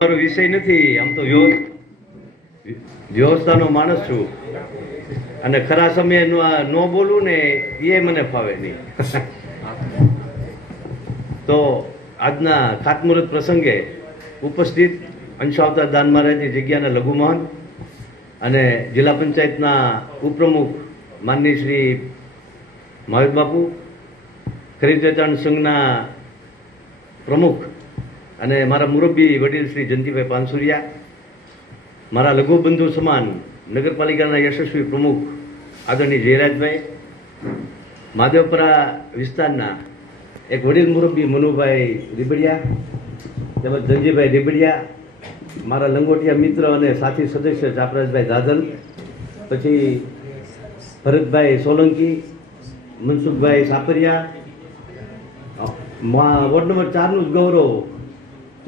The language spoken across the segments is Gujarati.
મારો વિષય નથી. આમ તો વ્યવસ્થાનો માણસ છું અને ખરા સમયે ન બોલું ને એ મને ફાવે નહીં. તો આજના ખાતમુહૂર્ત પ્રસંગે ઉપસ્થિત અંશાવતાર દાન મહારાજની જગ્યાના લઘુમહંત અને જિલ્લા પંચાયતના ઉપપ્રમુખ માનની શ્રી મહાવીર બાપુ, ખરીદ વેચાણ સંઘના પ્રમુખ અને મારા મુરબ્બી વડીલ શ્રી જયંતિભાઈ પાનસુરિયા, મારા લઘુ બંધુ સમાન નગરપાલિકાના યશસ્વી પ્રમુખ આદરણીય જયરાજભાઈ, મહાદેવપરા વિસ્તારના એક વડીલ મુરબ્બી મનુભાઈ રીબડિયા, તેમજ ધનજીભાઈ રીબડિયા, મારા લંગોટિયા મિત્ર અને સાથી સદસ્ય ચાપરાજભાઈ દાદલ, પછી ભરતભાઈ સોલંકી, મનસુખભાઈ સાપરિયા, વોર્ડ નંબર 4નું જ ગૌરવ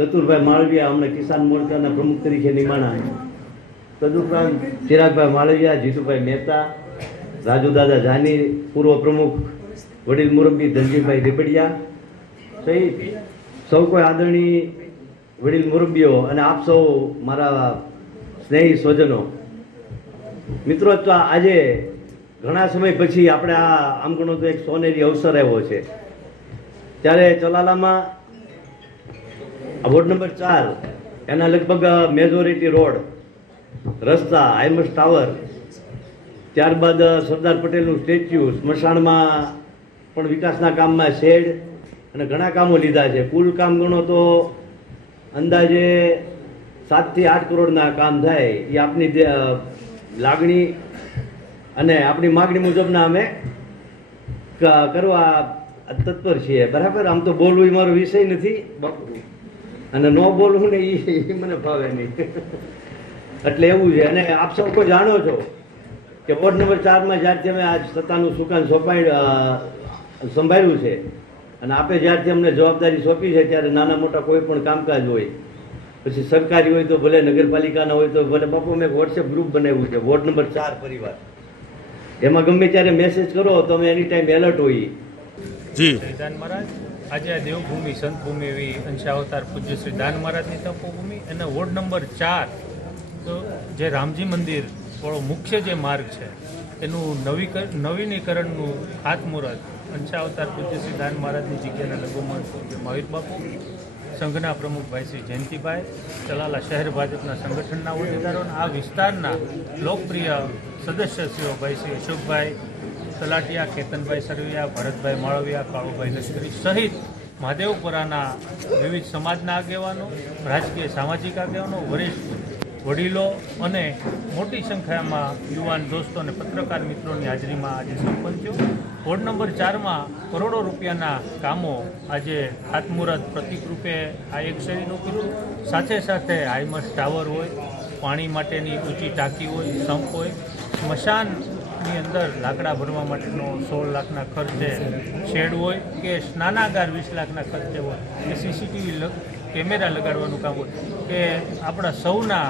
ચતુરભાઈ માળવિયા, અમને કિસાન મોરચાના પ્રમુખ તરીકે નિમાણા. તદુપરાંત ચિરાગભાઈ માળવિયા, જીતુભાઈ મહેતા, રાજુદાદા જાની, પૂર્વ પ્રમુખ વડીલ મુરબ્બી ધનજીભાઈ રીબડિયા સહિત સૌ કોઈ આદરણીય વડીલ મુરબ્બીઓ અને આપ સૌ મારા સ્નેહી સ્વજનો, મિત્રો, તો આજે ઘણા સમય પછી આપણે આમ ગણો તો એક સોનેરી અવસર આવ્યો છે. ત્યારે ચલાલામાં વોર્ડ નંબર 4 એના લગભગ મેજોરિટી રોડ, રસ્તા, હાઈમસ ટાવર, ત્યારબાદ સરદાર પટેલનું સ્ટેચ્યુ, સ્મશાનમાં પણ વિકાસના કામમાં શેડ અને ઘણા કામો લીધા છે. કુલ કામ ગણો તો અંદાજે 7 થી 8 કરોડના કામ થાય. એ આપની લાગણી અને આપણી માગણી મુજબના અમે કરવા તત્પર છીએ. બરાબર. આમ તો બોલવું એ મારો વિષય નથી અને ન બોલવું ને એ મને ભાવે નહીં. એટલે એવું છે. અને આપ સૌ કોઈ જાણો છો કે વોર્ડ નંબર 4માં જ્યારથી અમે આ સત્તાનું સુકાન સંભાળ્યું છે અને આપે જ્યારથી અમને જવાબદારી સોંપી છે, ત્યારે નાના મોટા કોઈ પણ કામકાજ હોય, પછી સરકારી હોય તો ભલે, નગરપાલિકાના હોય તો ભલે, બાપુ મેં વોટ્સએપ ગ્રુપ બનાવ્યું છે વોર્ડ નંબર 4 પરિવાર. એમાં ગમે ત્યારે મેસેજ કરો તો અમે એની ટાઈમ એલર્ટ હોઈએ. જી દાન મહારાજ, આજે આ દેવભૂમિ સંતભૂમિ એવી અંશાવતાર પૂજ્ય શ્રી દાન મહારાજની તપોભૂમિ અને વોર્ડ નંબર 4 તો જે રામજી મંદિર વાળો મુખ્ય જે માર્ગ છે એનું નવીનીકરણનું ખાતમુહૂર્ત અંશાવતાર પૂજ્ય શ્રી દાન મહારાજની જગ્યાના લઘુમહંત પૂજ્ય મહાવીર બાપુ, સંઘના પ્રમુખ ભાઈ શ્રી જયંતિભાઈ, ચલાલા શહેર ભાજપના સંગઠનના હોદ્દેદારો, આ વિસ્તારના લોકપ્રિય સદસ્યશ્રીઓ ભાઈ શ્રી અશોકભાઈ તલાટિયા, કેતનભાઈ સરવૈયા, ભરતભાઈ માળવિયા, કાળુભાઈ લશ્કરી સહિત મહાદેવપરાના વિવિધ સમાજના આગેવાનો, રાજકીય સામાજિક આગેવાનો, વરિષ્ઠ વડીલો અને મોટી સંખ્યામાં યુવાન દોસ્તો અને પત્રકાર મિત્રોની હાજરીમાં આજે સંપન્ન થયું. વોર્ડ નંબર 4માં કરોડો રૂપિયાના કામો આજે ખાતમુહૂર્ત પ્રતિક રૂપે આ એક શેરીનું કર્યું. સાથે સાથે હાઈમસ ટાવર હોય, પાણી માટેની ઊંચી ટાંકી હોય, સંપ હોય, સ્મશાનની અંદર લાકડા ભરવા માટેનો 16 લાખના ખર્ચે શેડ હોય, કે સ્નાનાગાર 20 લાખના ખર્ચે હોય, કે સીસીટીવી કેમેરા લગાડવાનું કામ હોય, કે આપણા સૌના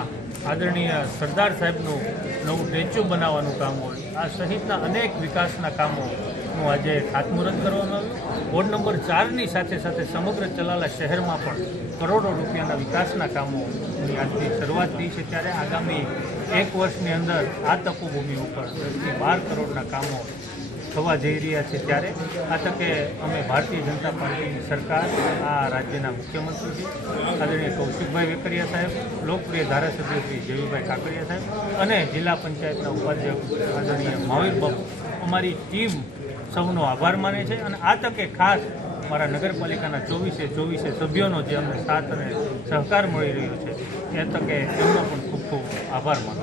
આદરણીય સરદાર સાહેબનું નવું સ્ટેચ્યુ બનાવવાનું કામ હોય, આ સહિતના અનેક વિકાસના કામોનું આજે ખાતમુહૂર્ત કરવામાં આવ્યું. વોર્ડ નંબર 4ની સાથે સાથે સમગ્ર ચલાલા શહેરમાં પણ કરોડો રૂપિયાના વિકાસના કામોની આજથી શરૂઆત થઈ છે. ત્યારે આગામી 1 વર્ષની અંદર આ તપોભૂમિ ઉપર 10 થી 12 કરોડના કામો થવા જઈ રહ્યા છે. ત્યારે આ તકે અમે ભારતીય જનતા પાર્ટીની સરકાર, આ રાજ્યના મુખ્યમંત્રીજી આદરણીય કૌશિકભાઈ વેકરિયા સાહેબ, લોકપ્રિય ધારાસભ્ય શ્રી જયુભાઈ કાકડિયા સાહેબ અને જિલ્લા પંચાયતના ઉપાધ્યક્ષ આદરણીય મહાવીર બાપુ, અમારી ટીમ સૌનો આભાર માને છે. અને આ તકે ખાસ મારા નગરપાલિકાના 24 સભ્યોનો જે અમને સાથ અને સહકાર મળી રહ્યો છે, એ તકે એમનો પણ ખૂબ ખૂબ આભાર માનું.